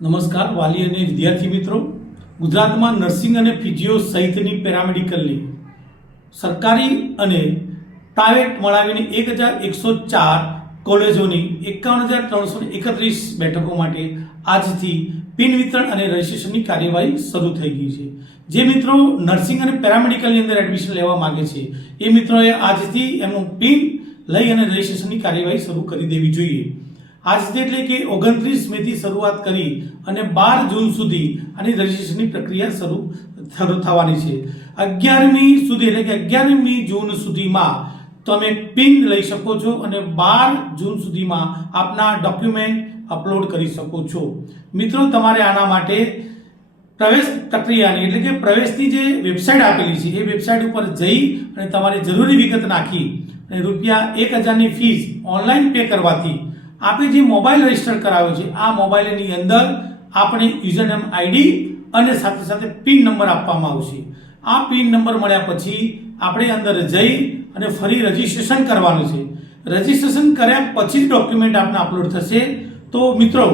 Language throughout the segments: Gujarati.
નમસ્કાર વાલી અને વિદ્યાર્થી મિત્રો, ગુજરાતમાં નર્સિંગ અને ફિઝિયો સહિતની પેરામેડિકલની સરકારી અને પ્રાઇવેટ મળાવીને 1104 કોલેજોની 51,331 બેઠકો માટે આજથી પિન વિતરણ અને રજિસ્ટ્રેશનની કાર્યવાહી શરૂ થઈ ગઈ છે। જે મિત્રો નર્સિંગ અને પેરામેડિકલની અંદર એડમિશન લેવા માંગે છે એ મિત્રોએ આજથી એમનું પિન લઈ અને રજિસ્ટ્રેશનની કાર્યવાહી શરૂ કરી દેવી જોઈએ। આજથી એટલે કે 29 મેથી શરૂઆત કરી અને 12 જૂન સુધી આની રજિસ્ટ્રેશનની પ્રક્રિયા શરૂ થવાની છે। 11મી સુધી એટલે કે 11મી જૂન સુધીમાં તમે પિન લઈ શકો છો અને 12 જૂન સુધીમાં આપના ડોક્યુમેન્ટ અપલોડ કરી શકો છો। મિત્રો, તમારે આના માટે પ્રવેશ પ્રક્રિયાની એટલે કે પ્રવેશની જે વેબસાઇટ આપેલી છે એ વેબસાઇટ ઉપર જઈ અને તમારી જરૂરી વિગત નાખી અને ₹1000 ની ફીસ ઓનલાઈન પે કરવાથી આપણે જે મોબાઈલ રજીસ્ટર કરાવ્યો છે આ મોબાઈલની અંદર આપણે યુઝરનેમ આઈડી અને સાથે સાથે પિન નંબર આપવામાં આવશે। આ પિન નંબર મળ્યા પછી આપણે અંદર જઈ અને ફરી રજીસ્ટ્રેશન કરવાનું છે। રજીસ્ટ્રેશન કર્યા પછી જ ડોક્યુમેન્ટ આપને અપલોડ થશે। તો મિત્રો,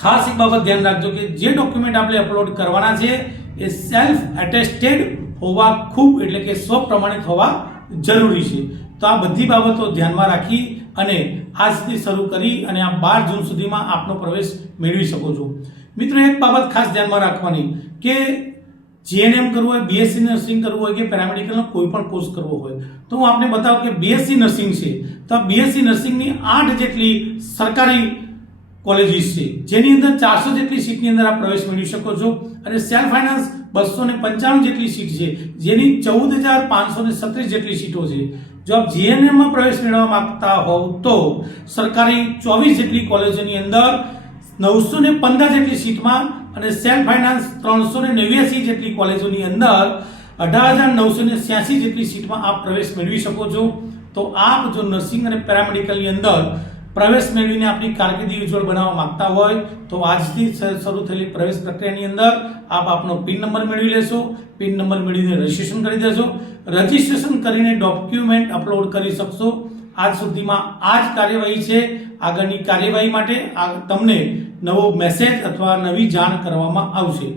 ખાસ એક બાબત ધ્યાન રાખજો કે જે ડોક્યુમેન્ટ આપણે અપલોડ કરવાના છે એ સેલ્ફ એટેસ્ટેડ હોવા ખૂબ એટલે કે સ્વપ્રમાણિત હોવા જરૂરી છે। તો આ બધી બાબતો ધ્યાનમાં રાખી અને આજથી શરૂ કરી અને આ 12 જૂન સુધીમાં આપનો પ્રવેશ મેળવી શકો છો। મિત્રો, એક બાબત ખાસ ધ્યાનમાં રાખવાની કે જીએનએમ કરવું હોય, બીએસસી નર્સિંગ કરવું હોય કે પેરામેડિકલનો કોઈ પણ કોર્સ કરવો હોય તો હું આપને બતાવું કે બીએસસી નર્સિંગ છે તો આ બીએસસી નર્સિંગની 8 જેટલી સરકારી કોલેજીસ છે જેની અંદર 400 જેટલી સીટની અંદર આપ પ્રવેશ મેળવી શકો છો અને સેલ્ફ ફાઇનાન્સ 295 જેટલી સીટ છે જેની 14,536 જેટલી સીટો છે। જો આપ જીએનએમ માં પ્રવેશ મેળવવા માંગતા હોવ તો સરકારી 24 જેટલી કોલેજોની અંદર 915 જેટલી સીટમાં અને સેલ્ફ ફાઇનાન્સ 389 જેટલી કોલેજોની અંદર 18,986 જેટલી સીટમાં આપ પ્રવેશ મેળવી શકો છો। તો આપ જો નર્સિંગ અને પેરામેડિકલની અંદર પ્રવેશ મેળવીને આપની કારકિર્દી ઉજ્જવળ બનાવવા માંગતા હોય તો આજથી શરૂ થયેલી પ્રવેશ પ્રક્રિયાની અંદર આપ આપનો પિન નંબર મેળવી લેશો। પિન નંબર મેળવીને રજીસ્ટ્રેશન કરી દેશો। રજીસ્ટ્રેશન કરીને ડોક્યુમેન્ટ અપલોડ કરી શકશો। આજ સુધીમાં આ જ કાર્યવાહી છે। આગળની કાર્યવાહી માટે તમને નવો મેસેજ અથવા નવી જાણ કરવામાં આવશે।